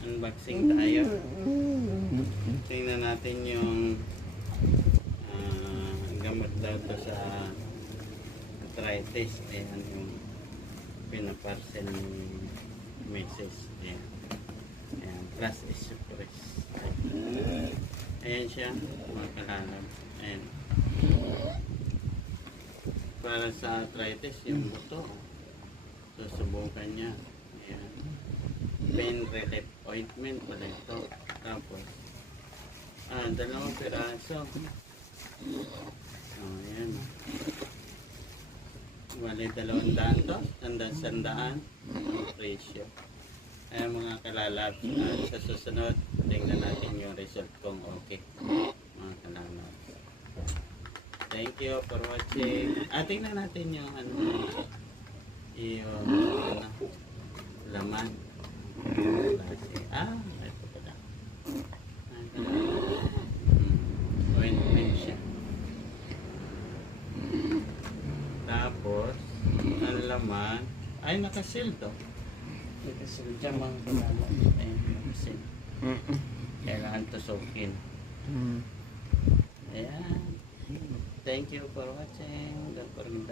Unboxing tayo. Tingnan natin yung gamot daw to sa arthritis. Ayan yung pinaparcel ni Mrs. Ayan. Ayan. Plus is suppress. Ayan siya. Mga kalalab. Ayan. Para sa arthritis yung buto. Susubukan niya. Ayan. Pain relief ointment pala ito. Tapos dalawang piraso. Ayan. Wala 200 to. Sandaan. Presyo. Ayan mga kalalab. Sa susunod, tingnan natin yung result kung okay. Mga kalalab. Thank you for watching. Tingnan natin yung yung laman. Ito pala. Ointment siya. Tapos, ang laman, ay nakasil to. Nakasil siya mga kalala. Ay, nakasil. Kailangan tusukin. Ayan. Thank you for watching. Don't forget